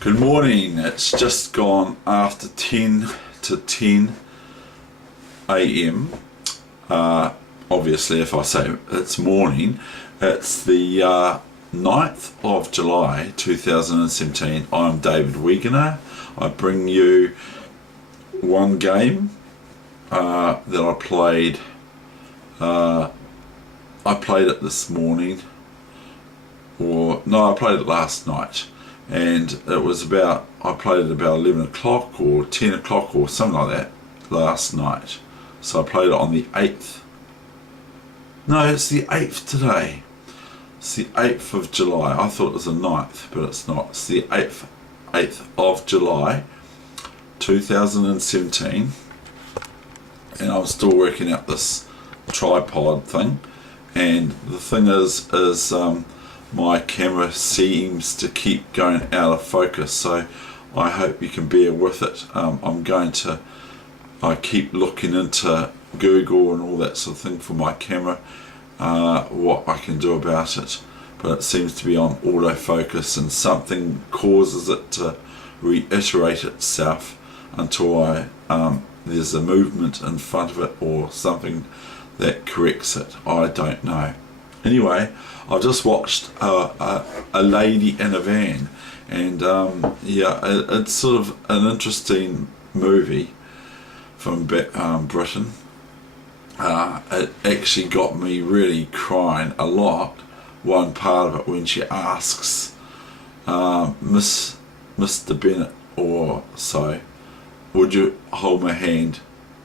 Good morning. It's just gone after 10 to 10 a.m. Obviously, if I say it's morning, it's the 9th of July 2017. I'm Dave Weegenaar. I bring you one game that I played. I played it this morning, I played it last night. And it was I played it about 11 o'clock or 10 o'clock or something like that last night. So I played it on the 8th. No, it's the 8th today. It's the 8th of July. I thought it was the 9th, but it's not. It's the 8th of July 2017. And I'm still working out this tripod thing. And the thing is my camera seems to keep going out of focus, so I hope you can bear with it. I keep looking into Google and all that sort of thing for my camera, what I can do about it, but it seems to be on autofocus and something causes it to reiterate itself until there's a movement in front of it or something that corrects it. I don't know. Anyway, I've just watched a lady in a van, and it's sort of an interesting movie from Britain. It actually got me really crying a lot. One part of it when she asks Mr. Bennett or so, would you hold my hand?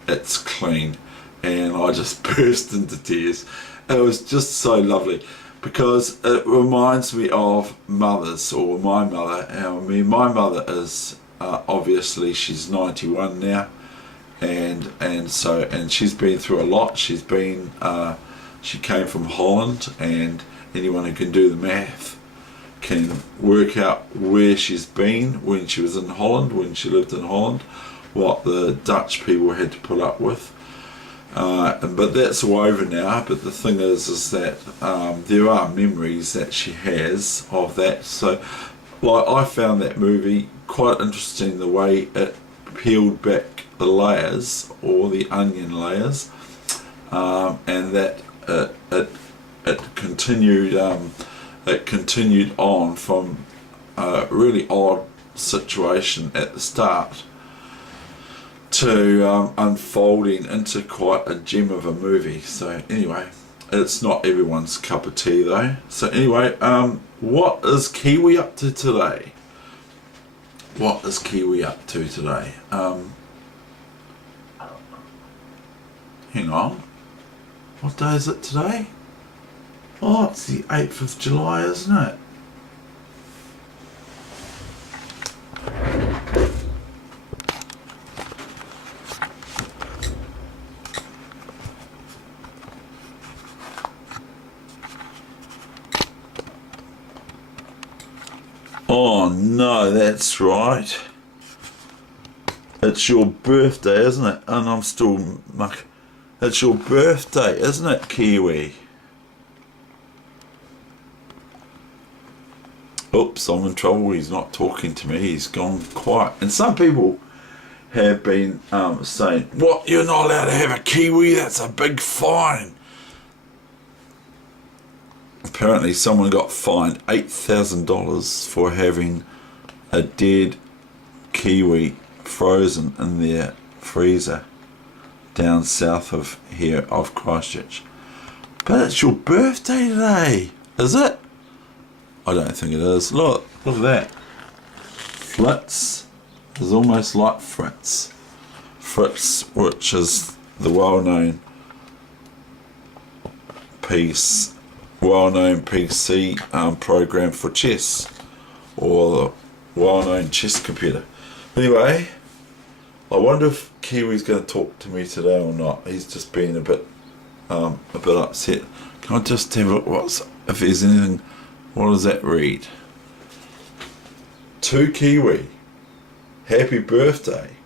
It's clean. And I just burst into tears. It was just so lovely because it reminds me of mothers, or my mother. I mean, my mother is obviously she's 91 now, and she's been through a lot. She came from Holland, and anyone who can do the math can work out where she's been when she was in Holland, when she lived in Holland, what the Dutch people had to put up with. But that's all over now. But the thing is that there are memories that she has of that. So, like, I found that movie quite interesting, the way it peeled back the layers, or the onion layers, and that it continued. It continued on from a really odd situation at the start to unfolding into quite a gem of a movie. So anyway, it's not everyone's cup of tea though. So anyway, what is Kiwi up to today? What is Kiwi up to today? Hang on. What day is it today? Oh, it's the 8th of July, isn't it? Oh no, that's right. It's your birthday, isn't it? And I'm still muck. It's your birthday, isn't it, Kiwi? Oops, I'm in trouble. He's not talking to me. He's gone quiet. And some people have been saying, "What? You're not allowed to have a Kiwi? That's a big fine." Apparently someone got fined $8,000 for having a dead Kiwi frozen in their freezer down south of here, of Christchurch. But it's your birthday today, is it? I don't think it is. Look at that. Flitz is almost like Fritz. Fritz, which is the well-known PC program for chess, or the well-known chess computer. Anyway, I wonder if Kiwi's going to talk to me today or not. He's just been a bit upset. Can I just have a look if there's anything? What does that read? To Kiwi, happy birthday.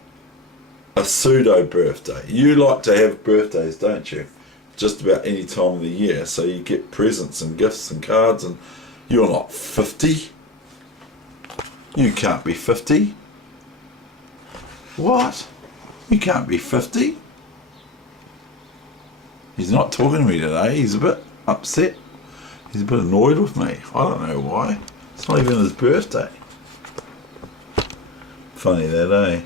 A pseudo birthday. You like to have birthdays, don't you? Just about any time of the year, so you get presents and gifts and cards, and you're not 50. You can't be 50. What? You can't be 50? He's not talking to me today. He's a bit upset. He's a bit annoyed with me. I don't know why. It's not even his birthday. Funny that, eh?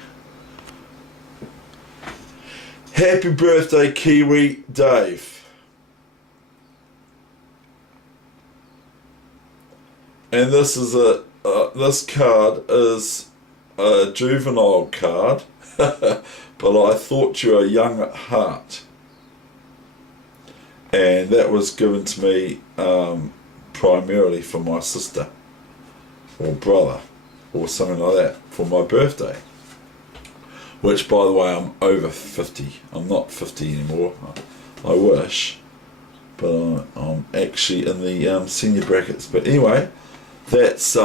Happy birthday, Kiwi Dave. And this is this card is a juvenile card, but I thought you were young at heart. And that was given to me primarily for my sister or brother or something like that for my birthday. Which, by the way, I'm over 50. I'm not 50 anymore. I wish. But I'm actually in the senior brackets. But anyway, that's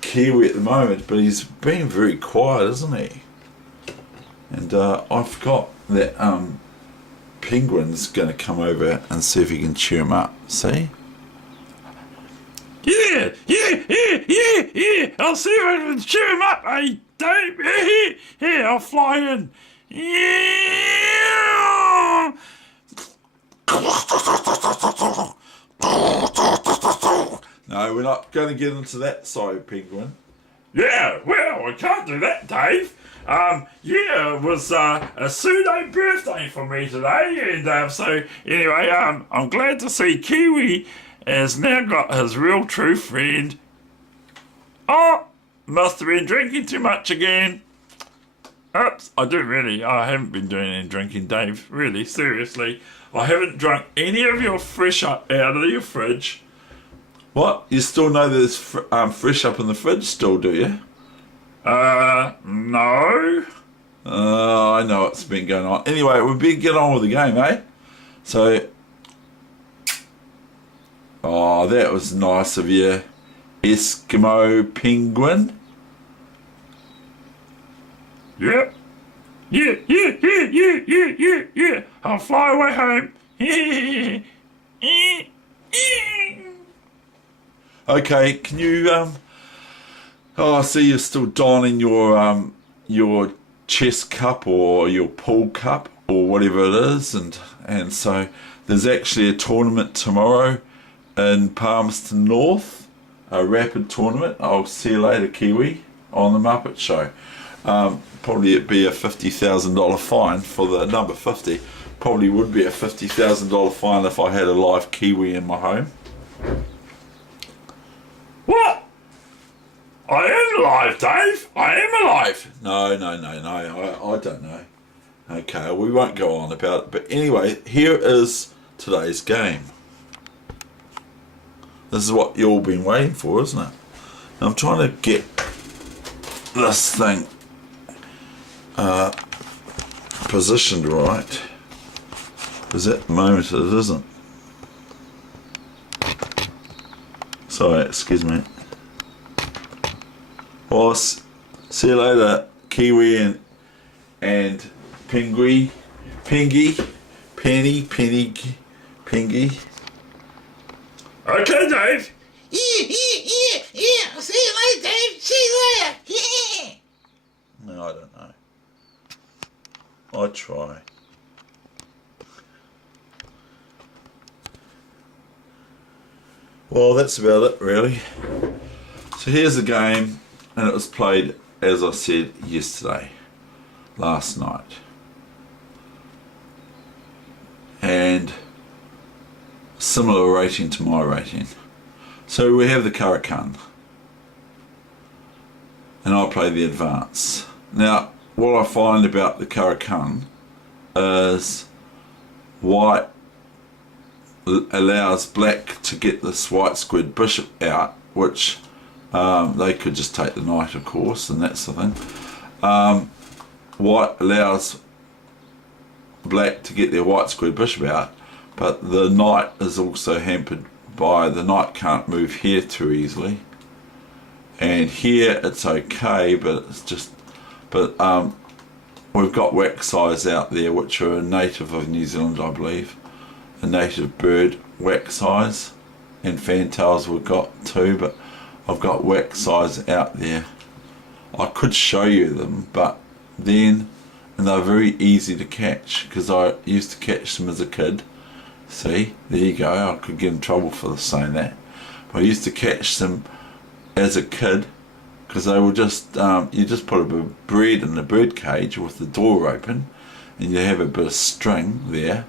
Kiwi at the moment. But he's been very quiet, isn't he? And I forgot that Penguin's going to come over and see if he can cheer him up. See? Yeah. I'll see if I can cheer him up, eh, Dave? Yeah, I'll fly in. Yeah. No, we're not going to get into that, sorry, Penguin. Yeah, well, I can't do that, Dave. It was a pseudo birthday for me today, and so anyway, I'm glad to see Kiwi has now got his real true friend. Oh, must have been drinking too much again. Oops, I haven't been doing any drinking, Dave, really, seriously. I haven't drunk any of your fresh up out of your fridge. What? You still know there's fresh up in the fridge still, do you? No. I know what's been going on. Anyway, we better get on with the game, eh? So, oh, that was nice of you, Eskimo Penguin. Yep. Yeah. I'll fly away home. Okay, can you, I see you're still donning your chess cup or your pool cup or whatever it is, and so there's actually a tournament tomorrow in Palmerston North, a rapid tournament. I'll see you later, Kiwi, on the Muppet Show. Probably it'd be a $50,000 fine for the number 50. Probably would be a $50,000 fine if I had a live Kiwi in my home. What? I am alive, Dave. I am alive. No, I don't know. Okay, we won't go on about it. But anyway, here is today's game. This is what you've all been waiting for, isn't it? Now I'm trying to get this thing positioned right. Because at the moment it isn't. Sorry, excuse me. Well, see you later, Kiwi and Pingy. Okay, Dave. Yeah. I'll see you later, Dave. See you later. Yeah. No, I don't know. I try. Well, that's about it, really. So here's the game, and it was played, as I said, last night. And similar rating to my rating. So we have the Caracan, and I play the advance. Now, what I find about the Caracan is white allows black to get this white squared bishop out, which they could just take the knight, of course, and that's the thing. White allows black to get their white squared bishop out, but the knight is also hampered by the knight can't move here too easily, and here it's okay, but it's just, we've got wax eyes out there which are a native of New Zealand, I believe, a native bird, wax eyes, and fantails we've got too, but I've got wax eyes out there could show you them, but then, and they're very easy to catch, because I used to catch them as a kid. See, there you go, I could get in trouble for saying that. But I used to catch them as a kid, because they were just, you just put a bit of bread in the bird cage with the door open, and you have a bit of string there.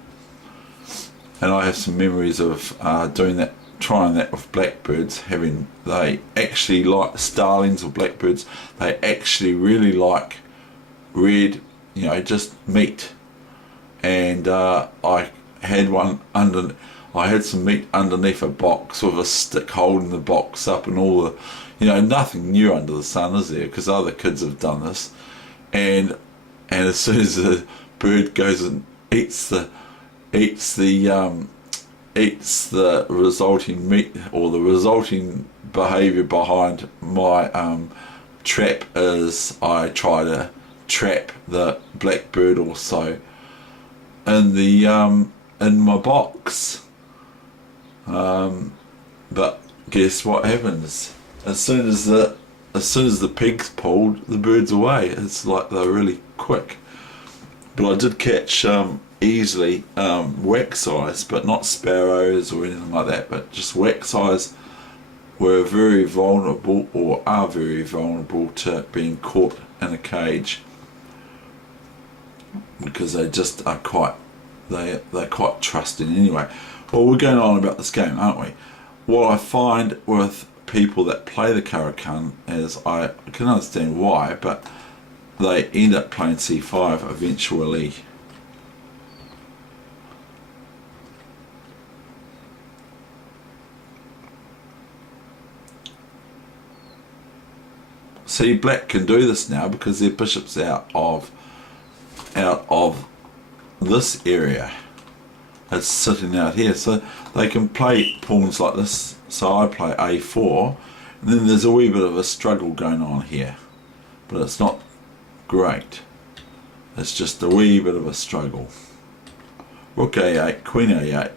And I have some memories of doing that, trying that with blackbirds, they actually like starlings or blackbirds, they actually really like red, just meat. And I had some meat underneath a box with a stick holding the box up, and all the, nothing new under the sun, is there? Because other kids have done this. And as soon as the bird goes and eats the resulting meat, or the resulting behaviour behind my trap, is I try to trap the blackbird also in my box. But guess what happens? As soon as the pig's pulled, the bird's away. It's like they're really quick. But I did catch easily wax eyes, but not sparrows or anything like that, but just wax eyes were very vulnerable, or are very vulnerable, to being caught in a cage, because they just are they're quite trusting anyway. Well, we're going on about this game, aren't we? What I find with people that play the Caracan is, I can understand why, but they end up playing c5 eventually. See, black can do this now because their bishop's out of this area. It's sitting out here, so they can play pawns like this. So I play a4, and then there's a wee bit of a struggle going on here, but it's not great. It's just a wee bit of a struggle. Rook a8, queen a8,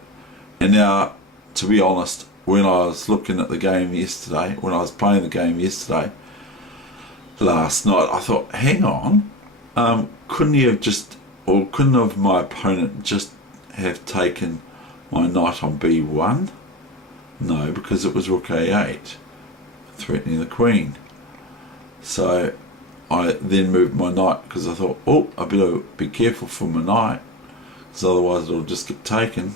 and now, to be honest, when I was looking at the game yesterday, when I was playing the game yesterday, last night, I thought, hang on, couldn't he have just, or couldn't have my opponent just have taken my knight on b1? No, because it was rook a8, threatening the queen. So I then moved my knight, because I thought, oh, I better be careful for my knight, because otherwise it'll just get taken.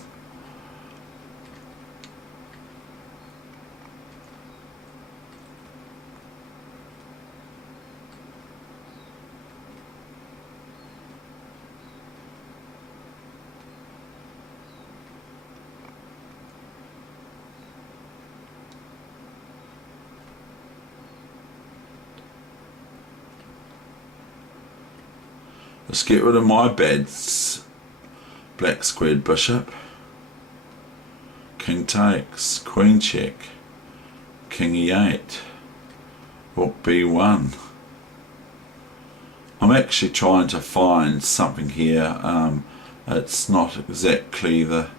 Let's get rid of my beds. Black squared bishop. King takes. Queen check. King e8. Rook b1. I'm actually trying to find something here. It's not exactly the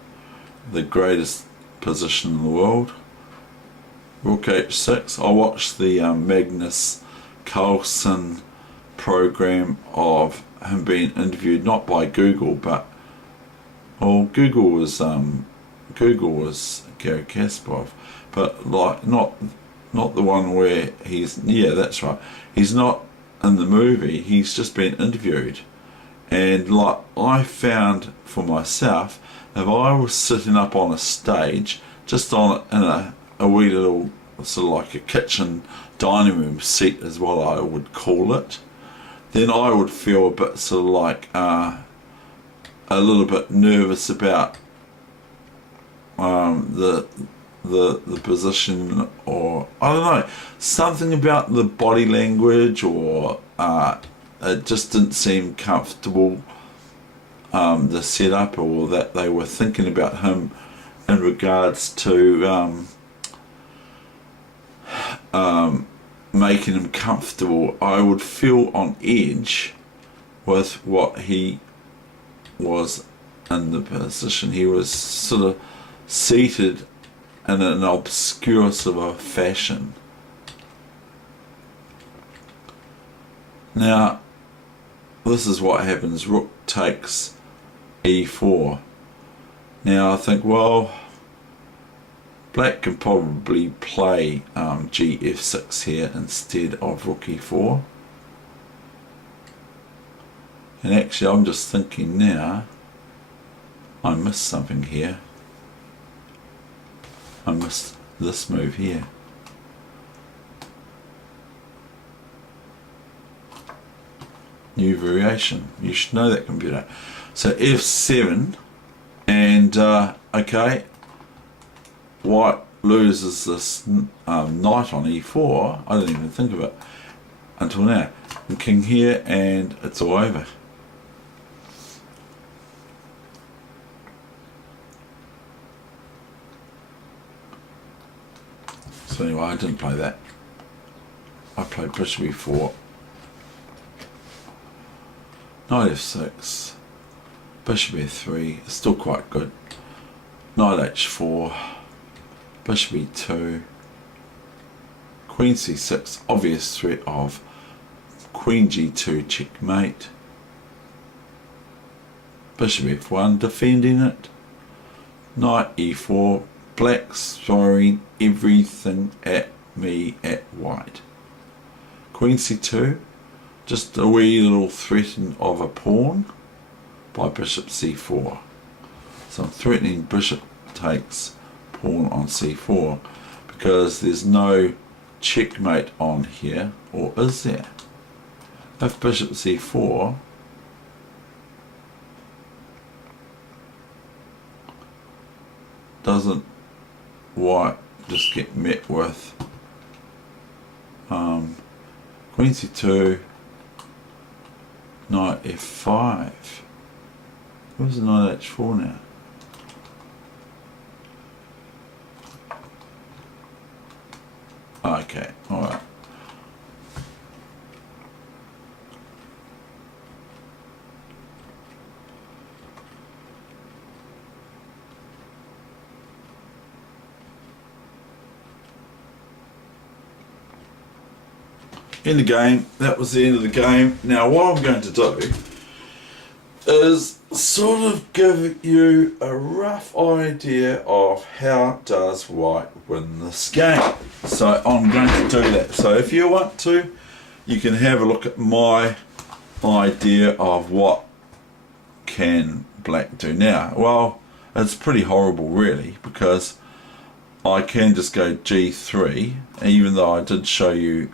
greatest position in the world. Rook h6. I watched the Magnus Carlsen program of him being interviewed, not by Google, but Google was Gary Kasparov, but like not the one where he's, yeah, that's right, he's not in the movie, he's just been interviewed. And like, I found for myself, if I was sitting up on a stage, just in a wee little sort of like a kitchen dining room seat is what I would call it, then I would feel a bit sort of like a little bit nervous about the position, or I don't know, something about the body language, or it just didn't seem comfortable, the setup, or that they were thinking about him in regards to making him comfortable. I would feel on edge with what he was in the position. He was sort of seated in an obscure sort of a fashion. Now, this is what happens. Rook takes e4. Now I think, well, black can probably play gf6 here instead of rook e4. And actually I'm just thinking now, I missed something here. I missed this move here. New variation. You should know that, computer. So f7, and okay, white loses this knight on e4. I didn't even think of it until now. And king here, and it's all over. So anyway, I didn't play that. I played bishop e4. Knight f6, bishop f3, still quite good. Knight h4, bishop e2, queen c6, obvious threat of queen g2 checkmate, bishop f1, defending it, knight e4, black's throwing everything at me at white, queen c2, just a wee little threaten of a pawn by bishop c4. So I'm threatening bishop takes pawn on c4 because there's no checkmate on here, or is there? If bishop c4, doesn't white just get met with queen c2, knight f5. Where's the knight h4 now? Okay, alright. In the game, that was the end of the game. Now what I'm going to do is sort of give you a rough idea of how does white win this game. So I'm going to do that. So if you want to, you can have a look at my idea of what can black do now. Well, it's pretty horrible really, because I can just go g3, even though I did show you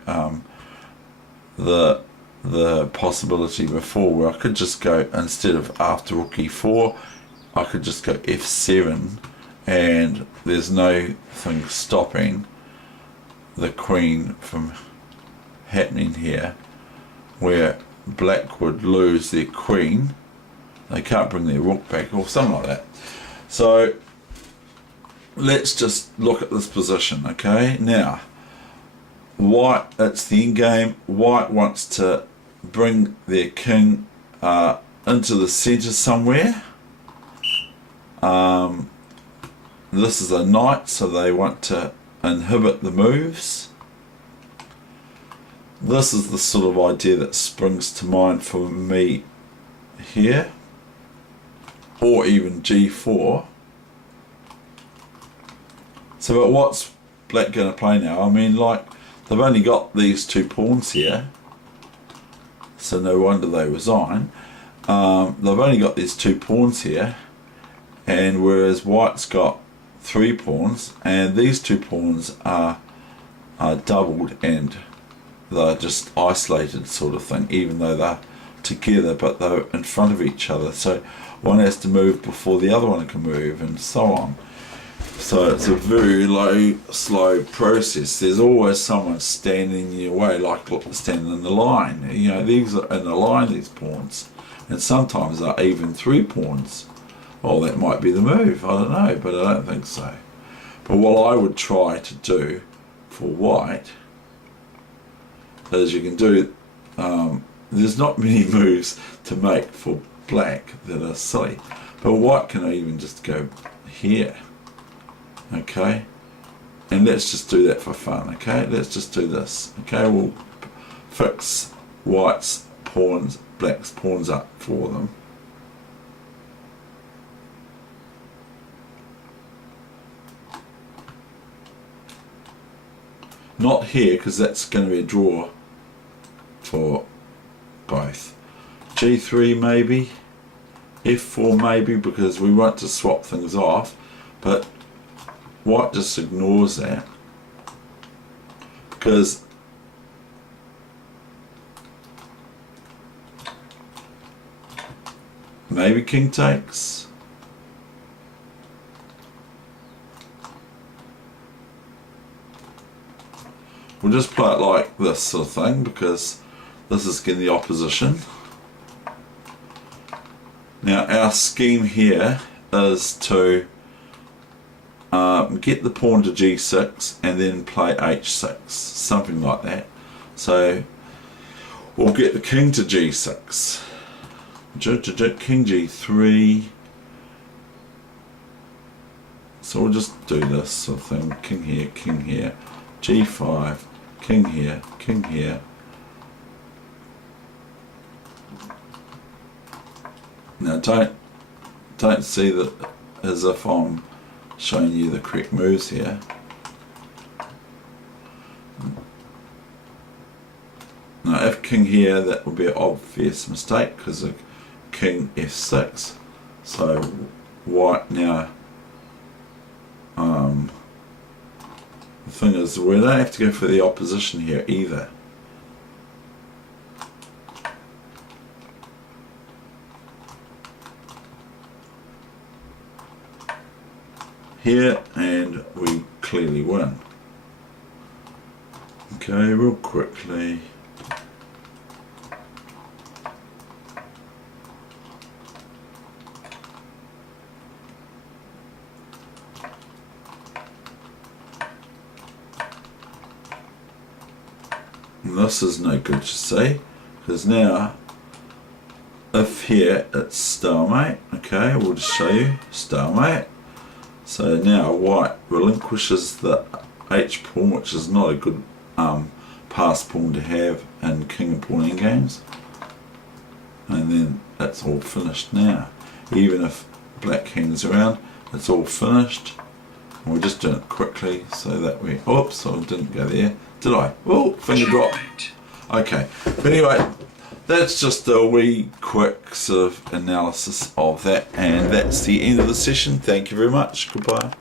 the possibility before where I could just go, instead of after rook e4, I could just go f7, and there's no thing stopping the queen from happening here, where black would lose their queen. They can't bring their rook back or something like that. So let's just look at this position. Okay, now white, it's the end game. White wants to bring their king into the center somewhere. This is a knight, so they want to inhibit the moves. This is the sort of idea that springs to mind for me here, or even g4. So but what's black going to play now? I mean, like, they've only got these two pawns here, so no wonder they resign. They've only got these two pawns here, and whereas white's got 3 pawns, and these 2 pawns are doubled and they're just isolated sort of thing, even though they're together but they're in front of each other, so one has to move before the other one can move, and so on. So it's a very slow process. There's always someone standing in your way, like standing in the line. You know, these are in the line, these pawns, and sometimes they're even 3 pawns. Well, that might be the move, I don't know, but I don't think so. But what I would try to do for white is, you can do, there's not many moves to make for black that are silly, but white can even just go here. Okay, and let's just do that for fun. Okay, let's just do this. Okay, we'll fix white's pawns, black's pawns up for them. Not here, because that's going to be a draw for both. G3 maybe, F4 maybe, because we want to swap things off, but white just ignores that, because maybe king takes. We'll just play it like this sort of thing, because this is getting the opposition. Now our scheme here is to get the pawn to G6 and then play H6, something like that. So we'll get the king to G6, king G3. So we'll just do this sort of thing, king here, G5, king here, king here. Now don't see that as if I'm showing you the correct moves here. Now if king here, that would be an obvious mistake, because of king F6. So white now, the thing is, we don't have to go for the opposition here either. Here, and we clearly win. Okay, real quickly. This is no good, you see, because now if here it's stalemate, okay, we'll just show you stalemate. So now white relinquishes the H pawn, which is not a good pass pawn to have in king and pawn endgames, and then that's all finished now. Even if black hangs around, it's all finished. And we're just doing it quickly so that we, oops, I didn't go there. Did I? Oh, finger drop. Okay, but anyway, that's just a wee quick sort of analysis of that, and that's the end of the session. Thank you very much. Goodbye.